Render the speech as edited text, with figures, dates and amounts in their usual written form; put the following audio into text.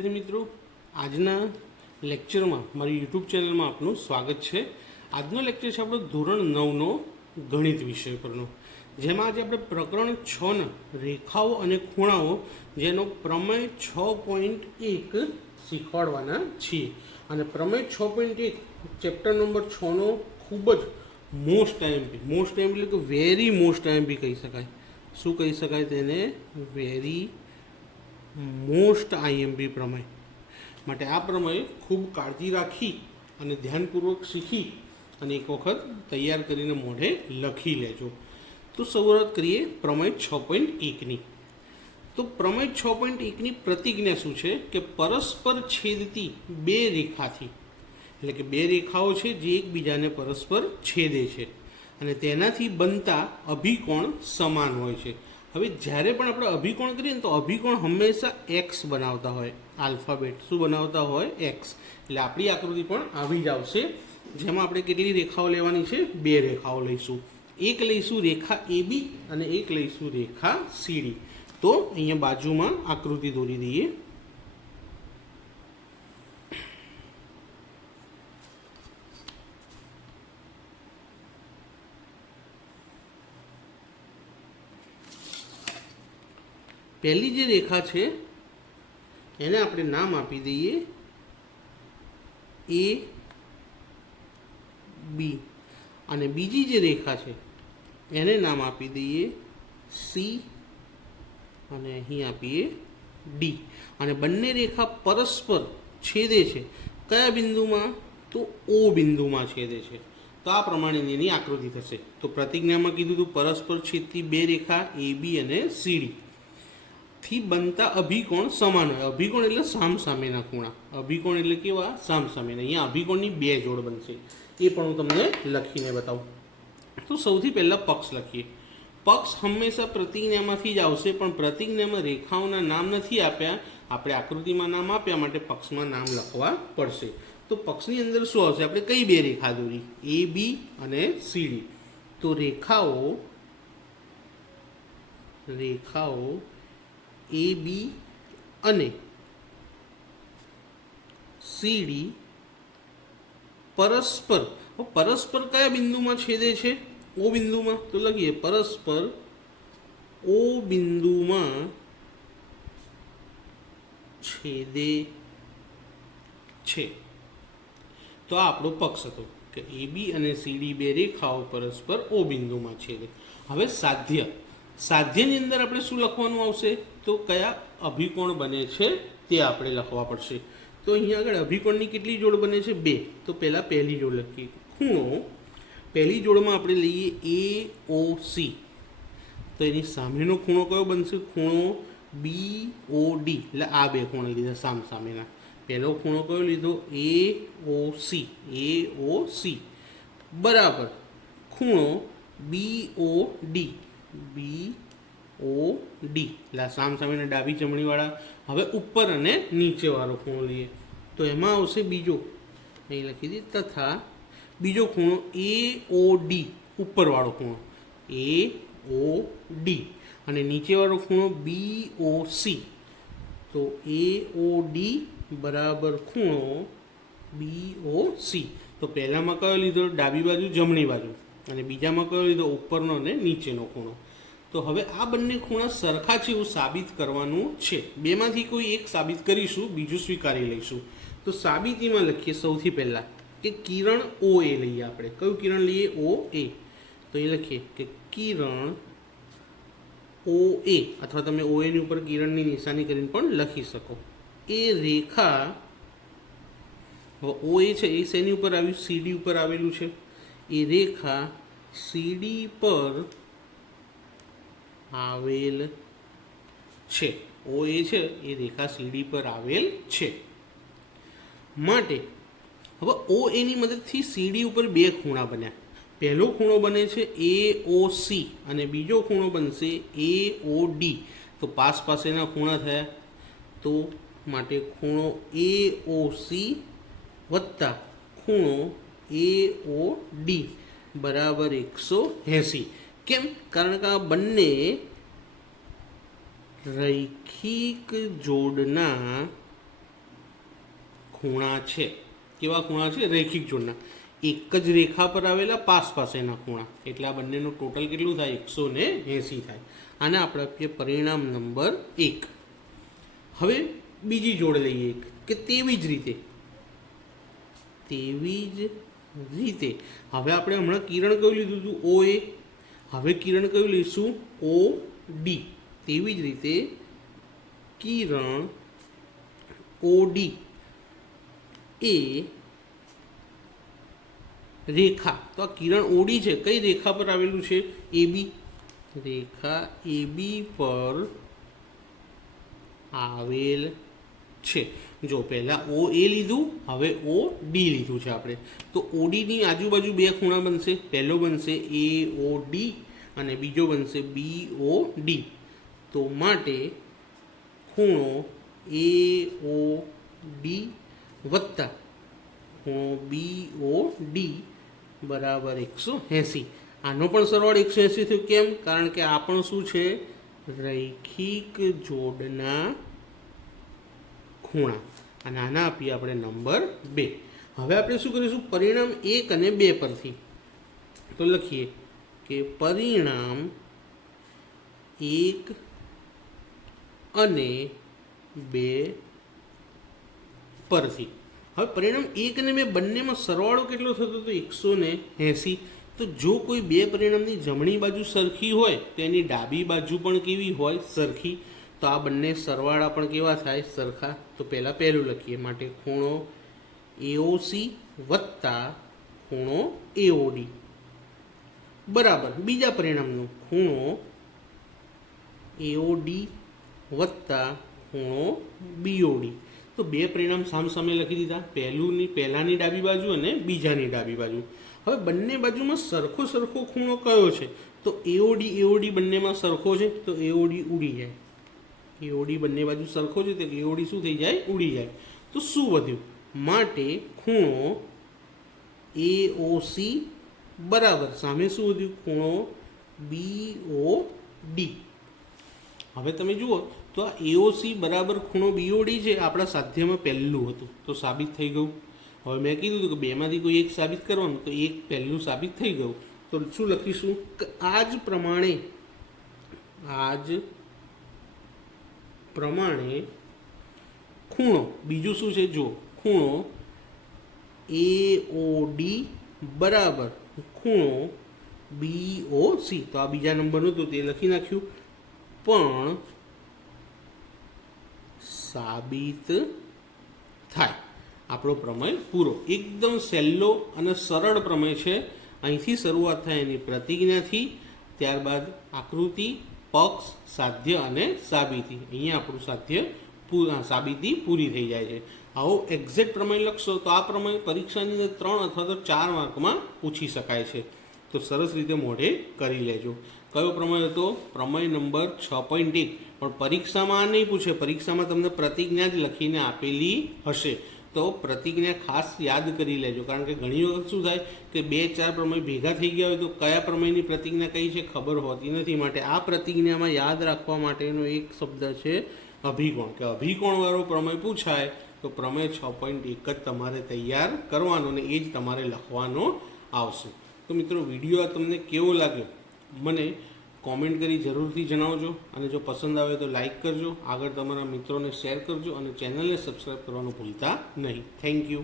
વિદ્યાર્થી મિત્રો, આજના લેક્ચરમાં મારી યુટ્યુબ ચેનલમાં આપનું સ્વાગત છે. આજનો લેક્ચર છે આપણો ધોરણ 9નો ગણિત વિષય પરનો, જેમાં આજે આપણે પ્રકરણ 6ના રેખાઓ અને ખૂણાઓ જેનો પ્રમેય 6.1 શીખવાડવાના છીએ. અને પ્રમેય 6.1 ચેપ્ટર નંબર 6નો ખૂબ જ મોસ્ટ આઈએમપી એટલે કે વેરી મોસ્ટ આઈએમપી કહી શકાય. શું કહી શકાય તેને? વેરી મોસ્ટ આઈએમપી પ્રમેય. માટે આ પ્રમેય ખૂબ કાળજી રાખી અને ધ્યાનપૂર્વક શીખી અને એક વખત તૈયાર કરીને મોઢે લખી લેજો. તો શરૂઆત કરીએ પ્રમેય 6.1ની. તો પ્રમેય 6.1ની પ્રતિજ્ઞા શું છે કે પરસ્પર છેદતી બે રેખાથી, એટલે કે બે રેખાઓ છે જે એકબીજાને પરસ્પર છેદે છે અને તેનાથી બનતા અભિકોણ સમાન હોય છે. હવે જ્યારે પણ આપણે અભિકોણ કરીએ ને તો અભિકોણ હંમેશા એક્સ બનાવતા હોય, આલ્ફાબેટ શું બનાવતા હોય? એક્સ. એટલે આપણી આકૃતિ પણ આવી જ આવશે, જેમાં આપણે કેટલી રેખાઓ લેવાની છે? બે રેખાઓ લઈશું. એક લઈશું રેખા AB અને એક લઈશું રેખા CD. તો અહીંયા બાજુમાં આકૃતિ દોરી દઈએ. પહેલી જે રેખા છે એને આપણે નામ આપી દઈએ AB અને બીજી જે રેખા છે એને નામ આપી દઈએ C અને અહીં આપીએ D. અને બંને રેખા પરસ્પર છેદે છે કયા બિંદુમાં? તો O બિંદુમાં છેદે છે. તો આ પ્રમાણેની એની આકૃતિ થશે. તો પ્રતિજ્ઞામાં કીધું હતું પરસ્પર છેદતી બે રેખા AB અને CD થી બનતા અભિકોણ સમાન હોય. અભિકોણ એટલે સામસામેના ખૂણા. અભિકોણ એટલે કેવા? સામસામેના. અહીંયા અભિકોણની બે જોડ બનશે, એ પણ હું તમને લખીને બતાવું. તો સૌથી પહેલાં પક્ષ લખીએ. પક્ષ હંમેશા પ્રતિજ્ઞામાંથી જ આવશે, પણ પ્રતિજ્ઞામાં રેખાઓના નામ નથી આપ્યા, આપણે આકૃતિમાં નામ આપ્યા માટે પક્ષમાં નામ લખવા પડશે. તો પક્ષની અંદર શું આવશે? આપણે કઈ બે રેખા દોરી? AB અને CD. તો રેખાઓ AB અને CD પરસ્પર કયા બિંદુમાં છેદે છે? O બિંદુમાં. તો લખીએ પરસ્પર O બિંદુમાં છેદે છે. તો આ આપણો પક્ષ હતો કે AB અને CD બે રેખાઓ પરસ્પર O બિંદુમાં છેદે. હવે સાધ્યની અંદર આપણે શું લખવાનું આવશે? તો કયા અભિકોણ બને છે તે આપણે લખવા પડશે. તો અહીંયા આગળ અભિકોણની કેટલી જોડ બને છે? બે. તો પહેલાં પહેલી જોડ લખીએ. ખૂણો પહેલી જોડમાં આપણે લઈએ AOC. તો એની સામેનો ખૂણો કયો બનશે? ખૂણો BOD. એટલે આ બે ખૂણા લીધા સામસામેના. પહેલો ખૂણો કયો લીધો? AOC બરાબર ખૂણો BOD. એટલે સામસામેના ડાબી જમણીવાળા. હવે ઉપર અને નીચેવાળો ખૂણો લઈએ તો એમાં આવશે બીજો, અહીં લખી દઈએ, તથા બીજો ખૂણો AOD, ઉપરવાળો ખૂણો AOD અને નીચેવાળો ખૂણો BOC. તો AOD બરાબર ખૂણો BOC. તો પહેલામાં કયો લીધો? ડાબી બાજુ જમણી બાજુ. અને બીજામાં કયો લીધો? ઉપરનો અને નીચેનો ખૂણો. તો હવે આ બંને ખૂણા સરખા છે એવું સાબિત કરવાનું છે. બેમાંથી કોઈ એક સાબિત કરીશું, બીજું સ્વીકારી લઈશું. તો સાબિતીમાં લખીએ સૌથી પહેલાં કે કિરણ OA લઈએ આપણે. કયું કિરણ લઈએ? OA. તો એ લખીએ કે કિરણ OA, અથવા તમે OAની ઉપર કિરણની નિશાની કરીને પણ લખી શકો. એ રેખા OA છે એ શેની ઉપર આવ્યું? CD ઉપર આવેલું છે. એ રેખા CD પર આવેલ છે. OA છે એ રેખા CD પર આવેલ છે. માટે હવે OAની મદદથી CD ઉપર બે ખૂણા બન્યા. પહેલો ખૂણો બને છે AOC અને બીજો ખૂણો બનશે AOD. તો પાસેના ખૂણા થયા. તો માટે ખૂણો AOC વત્તા ખૂણો AOD બરાબર 180. કેમ? કારણ કે આ બંને રૈખિક જોડના ખૂણા છે. કેવા ખૂણા છે? રેખિક જોડના. એક જ રેખા પર આવેલા પાસ પાસેના ખૂણા. એટલે આ બંનેનું ટોટલ કેટલું થાય? 180 થાય. આને આપણે આપીએ પરિણામ નંબર 1. હવે બીજી જોડ લઈએ એક કે તેવી જ રીતે હવે આપણે હમણાં કિરણ કયું લીધું હતું? OA. હવે કિરણ કયું લઈશું? OD. તેવી જ રીતે કિરણ OD એ રેખા. તો આ કિરણ OD છે, કઈ રેખા પર આવેલું છે? AB. રેખા AB પર આવેલ છે. જો પહેલાં OA લીધું, હવે OD લીધું છે આપણે. તો ODની આજુબાજુ બે ખૂણા બનશે. પહેલો બનશે AOD અને બીજો બનશે BOD. તો માટે ખૂણો AOD વત્તા ખૂણો BOD બરાબર 180. આનો પણ સરવાળો 180 થયો. કેમ? કારણ કે આ પણ શું છે? રૈખિક જોડના ખૂણા. અને આના આપીએ આપણે નંબર 2. હવે આપણે શું કરીશું? પરિણામ 1 અને 2 પરથી તો લખીએ કે પરિણામ 1 અને 2 પરથી. હવે પરિણામ 1 અને 2 બંનેમાં સરવાળો કેટલો થતો? તો 180. તો જો કોઈ બે પરિણામની જમણી બાજુ સરખી હોય તો એની ડાબી બાજુ પણ કેવી હોય? સરખી. તો આ બંને સરવાળા પણ કેવા થાય? સરખા. તો પહેલું લખીએ. માટે ખૂણો AOC વત્તા ખૂણો AOD બરાબર બીજા પરિણામનો ખૂણો AOD વત્તા ખૂણો BOD. તો બે પરિણામ સામસામે લખી દીધા. પહેલાની ડાબી બાજુ અને બીજાની ડાબી બાજુ. હવે બંને બાજુમાં સરખો ખૂણો કયો છે? તો AOD બંનેમાં સરખો છે, તો AOD ઉડી જાય. AOD બંને બાજુ સરખો છે, તો AOD શું થઈ જાય? ઉડી જાય. તો શું વધ્યું? માટે ખૂણો AOC બરાબર સામે શું વધ્યું? ખૂણો BOD. હવે તમે જુઓ તો આ AOC બરાબર ખૂણો BOD છે, આપણા સાધ્યમાં પહેલું હતું, તો સાબિત થઈ ગયું. હવે મેં કીધું હતું કે બેમાંથી કોઈ એક સાબિત કરવાનું, તો એક પહેલું સાબિત થઈ ગયું. તો શું લખીશું? કે આ જ પ્રમાણે ખૂણો બીજું શું છે? જો ખૂણો AOD બરાબર ખૂણો BOC. તો આ બીજા નંબરનું તો તે લખી નાખ્યું, પણ સાબિત થાય. આપણો પ્રમેય પૂરો. એકદમ સહેલો અને સરળ પ્રમેય છે. અહીંથી શરૂઆત થાય એની પ્રતિજ્ઞાથી, ત્યારબાદ આકૃતિ, પક્ષ, સાધ્ય અને સાબિતી. અહીંયા આપણું સાબિતી પૂરી થઈ જાય છે. આવો એક્ઝેક્ટ પ્રમેય લખશો તો આ પ્રમેય પરીક્ષાની અંદર 3 અથવા તો 4 માર્કમાં પૂછી શકાય છે. તો સરસ રીતે મોઢે કરી લેજો. કયો પ્રમેય હતો? પ્રમેય નંબર 6.1. પણ પરીક્ષામાં આ નહીં પૂછે. પરીક્ષામાં તમને પ્રતિજ્ઞા જ લખીને આપેલી હશે. તો પ્રતિજ્ઞા ખાસ યાદ કરી લેજો. કારણ કે ઘણી વખત શું થાય કે 2-4 પ્રમેય ભેગા થઈ ગયા હોય તો કયા પ્રમેયની પ્રતિજ્ઞા કઈ છે ખબર હોતી નથી. માટે આ પ્રતિજ્ઞામાં યાદ રાખવા માટેનો એક શબ્દ છે અભિકોણ. કે અભિકોણવાળો પ્રમેય પૂછાય તો પ્રમેય 6.1 જ તમારે તૈયાર કરવાનો અને એ જ તમારે લખવાનો આવશે. તો મિત્રો, વિડીયો આ તમને કેવો લાગ્યો મને કોમેન્ટ કરી જરૂરથી જણાવજો. અને જો પસંદ આવે તો લાઈક કરજો, આગળ તમારા મિત્રોને શેર કરજો અને ચેનલને સબસ્ક્રાઈબ કરવાનું ભૂલતા નહીં. Thank you.